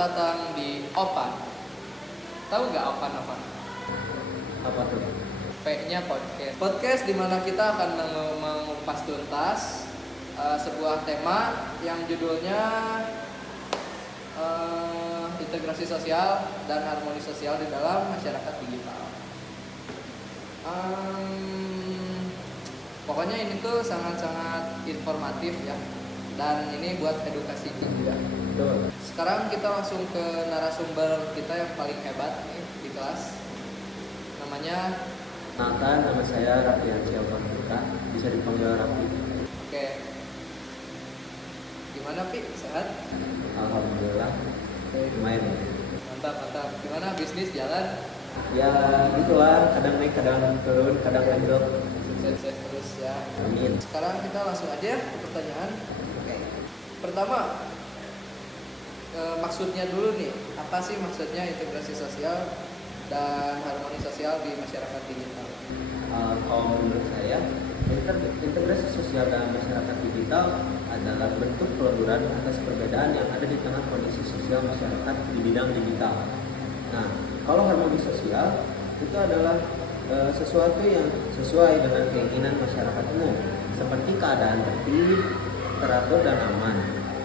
datang di Opan. Tahu nggak Opan apa? Apa tuh? P-nya podcast. Podcast di mana kita akan mengupas tuntas sebuah tema yang judulnya integrasi sosial dan harmoni sosial di dalam masyarakat digital. Pokoknya ini tuh sangat-sangat informatif ya, dan ini buat edukasi juga. Betul. Sekarang kita langsung ke narasumber kita yang paling hebat nih di kelas. Namanya Kenalkan, nama saya Raffiansyah Alhamdulillah, bisa dipanggil Raffi. Oke. Gimana Pi? Sehat? Alhamdulillah, lumayan. Mantap. Gimana bisnis jalan? Ya gitulah, kadang naik, kadang turun, kadang landrop. Sukses terus ya. Amin. Sekarang kita langsung aja ke pertanyaan. Oke. Pertama, maksudnya dulu nih. Apa sih maksudnya integrasi sosial dan harmoni sosial di masyarakat digital? Kalau menurut saya, integrasi sosial dalam masyarakat digital adalah bentuk peleburan atas perbedaan yang ada di tengah kondisi sosial masyarakat di bidang digital. Nah, kalau harmoni sosial itu adalah sesuatu yang sesuai dengan keinginan masyarakat umum, seperti keadaan tertib, teratur dan aman.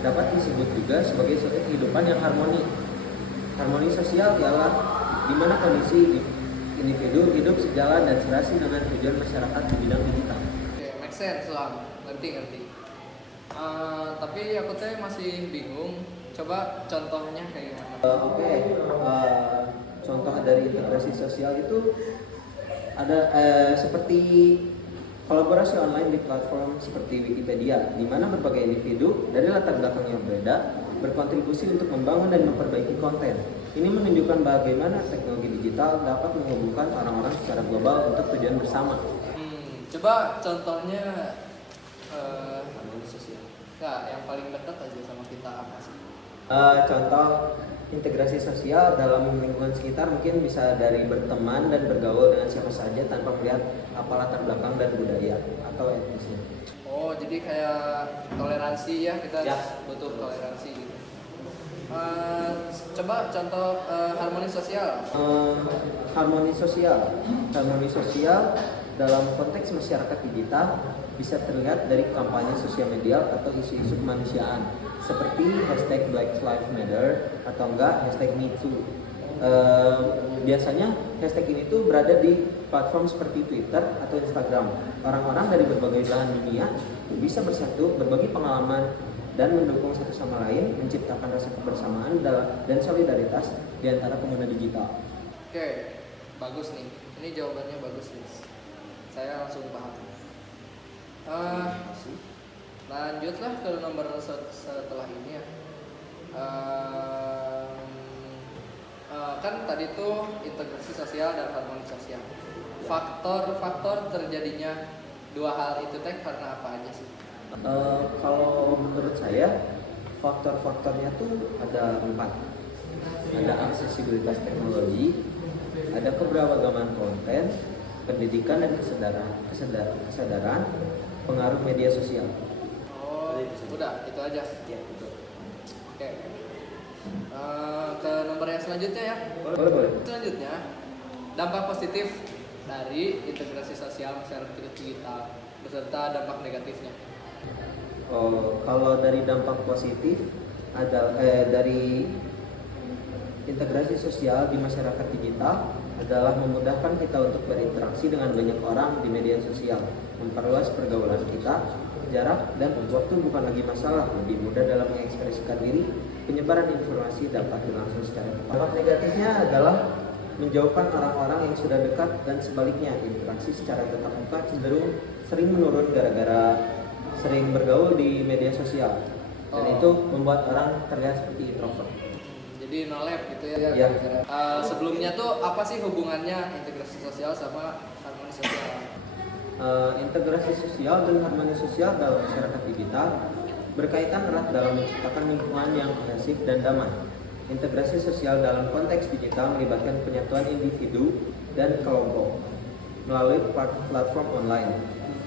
Dapat disebut juga sebagai suatu kehidupan yang harmoni. Harmoni sosial ialah di mana kondisi individu hidup sejalan dan serasi dengan tujuan masyarakat di bidang digital. Oke, make sense lah. Ngerti. Tapi aku tuh masih bingung. Coba contohnya kayak gimana? Contoh dari integrasi sosial itu ada seperti kolaborasi online di platform seperti Wikipedia, di mana berbagai individu dari latar belakang yang berbeda berkontribusi untuk membangun dan memperbaiki konten. Ini menunjukkan bagaimana teknologi digital dapat menghubungkan orang-orang secara global untuk tujuan bersama. Coba contohnya Harmoni sosial. Nggak, yang paling dekat aja sama kita apa sih? Contoh integrasi sosial dalam lingkungan sekitar mungkin bisa dari berteman dan bergaul dengan siapa saja tanpa melihat apa latar belakang dan budaya atau etnisnya. Oh, jadi kayak toleransi ya, kita Ya. butuh toleransi gitu. Coba contoh harmoni sosial. Harmoni sosial dalam konteks masyarakat digital bisa terlihat dari kampanye sosial media atau isu-isu kemanusiaan seperti hashtag Black Lives Matter atau enggak hashtag #MeToo. Biasanya hashtag ini tuh berada di platform seperti Twitter atau Instagram. Orang-orang dari berbagai belahan dunia bisa bersatu, berbagi pengalaman dan mendukung satu sama lain, menciptakan rasa kebersamaan dan solidaritas di antara pengguna digital. Oke, bagus nih. Ini jawabannya bagus nih. Saya langsung paham. Lanjutlah ke nomor setelah ini ya. Kan tadi tuh integrasi sosial dan harmoni sosial. Faktor-faktor terjadinya dua hal itu teh karena apa aja sih? Kalau menurut saya faktor-faktornya tuh ada 4. Ada aksesibilitas teknologi, ada keberagaman konten, pendidikan dan kesadaran, pengaruh media sosial. Oh, udah itu aja. Ya, betul. Oke. Ke nomor yang selanjutnya ya. Boleh. Selanjutnya, dampak positif dari integrasi sosial masyarakat digital beserta dampak negatifnya. Kalau dari dampak positif dari integrasi sosial di masyarakat digital adalah memudahkan kita untuk berinteraksi dengan banyak orang di media sosial, memperluas pergaulan kita, jarak dan waktu bukan lagi masalah, lebih mudah dalam mengekspresikan diri, penyebaran informasi dapat berlangsung secara cepat. Dampak negatifnya adalah menjauhkan orang-orang yang sudah dekat dan sebaliknya, interaksi secara tatap muka cenderung sering menurun gara-gara sering bergaul di media sosial, dan itu membuat orang terlihat seperti introvert. Jadi no lab gitu ya. Ya. Sebelumnya tuh apa sih hubungannya integrasi sosial sama harmoni sosial? Integrasi sosial dan harmoni sosial dalam masyarakat digital berkaitan erat dalam menciptakan lingkungan yang kohesif dan damai. Integrasi sosial dalam konteks digital melibatkan penyatuan individu dan kelompok melalui platform online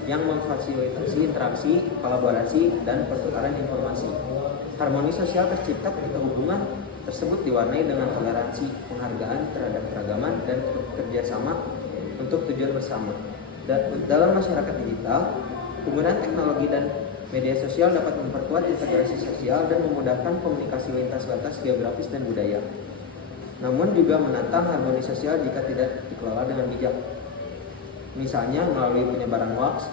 yang memfasilitasi interaksi, kolaborasi, dan pertukaran informasi. Harmoni sosial tercipta ketika hubungan tersebut diwarnai dengan toleransi, penghargaan terhadap keragaman, dan kerjasama untuk tujuan bersama. Dalam masyarakat digital, penggunaan teknologi dan media sosial dapat memperkuat integrasi sosial dan memudahkan komunikasi lintas batas geografis dan budaya. Namun juga menantang harmoni sosial jika tidak dikelola dengan bijak. Misalnya melalui penyebaran hoax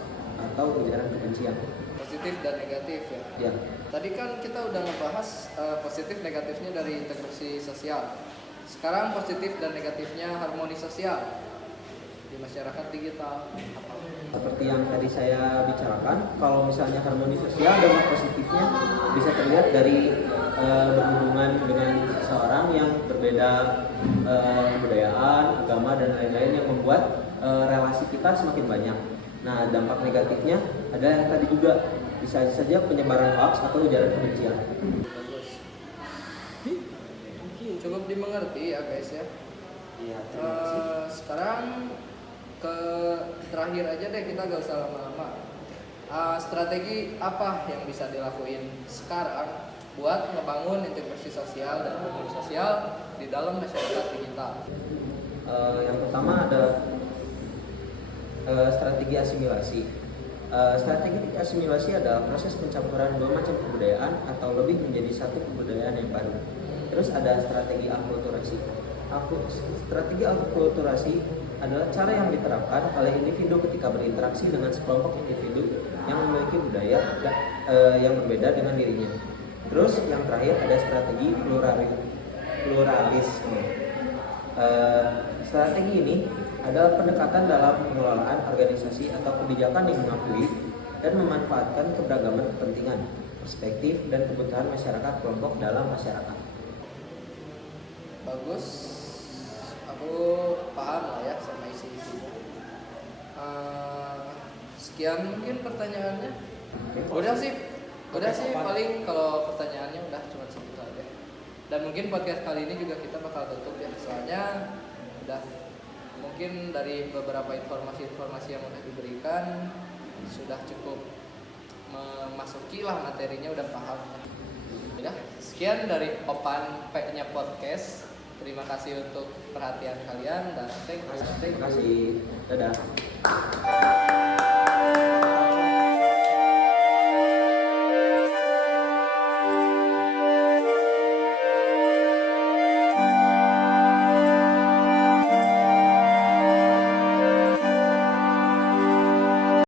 atau ujaran kebencian. Positif dan negatif ya. Ya, Tadi kan kita udah ngebahas positif negatifnya dari integrasi sosial. Sekarang positif dan negatifnya harmoni sosial di masyarakat digital. seperti yang tadi saya bicarakan, kalau misalnya harmoni sosial dampak positifnya bisa terlihat dari berhubungan dengan seseorang yang berbeda kebudayaan, agama, dan lain-lain yang membuat relasi kita semakin banyak. Nah, dampak negatifnya ada yang tadi juga bisa saja penyebaran hoax atau ujaran kebencian. Bagus. Cukup dimengerti ya guys ya. Iya, Sekarang ke terakhir aja deh, kita gak usah lama-lama. Strategi apa yang bisa dilakuin sekarang buat ngebangun integrasi sosial dan harmoni sosial di dalam masyarakat digital? Yang pertama ada strategi asimilasi. Strategi asimilasi adalah proses pencampuran dua macam kebudayaan atau lebih menjadi satu kebudayaan yang baru. Terus ada strategi akulturasi. Strategi akulturasi adalah cara yang diterapkan oleh individu ketika berinteraksi dengan sekelompok individu yang memiliki budaya yang berbeda dengan dirinya. Terus yang terakhir ada strategi pluralisme. Strategi ini adalah pendekatan dalam pengelolaan organisasi atau kebijakan yang mengakui dan memanfaatkan keberagaman kepentingan, perspektif, dan kebutuhan masyarakat kelompok dalam masyarakat. Bagus, aku paham lah ya sama isi-isinya. Sekian mungkin pertanyaannya. Udah sih paling kalau pertanyaannya udah cuma segitu aja. Dan mungkin podcast kali ini juga kita bakal tutup ya, soalnya udah mungkin dari beberapa informasi yang udah diberikan sudah cukup memasuki lah materinya, udah paham. Ya, sekian dari Opan P-nya podcast. Terima kasih untuk perhatian kalian dan thank you. Terima kasih. Dadah.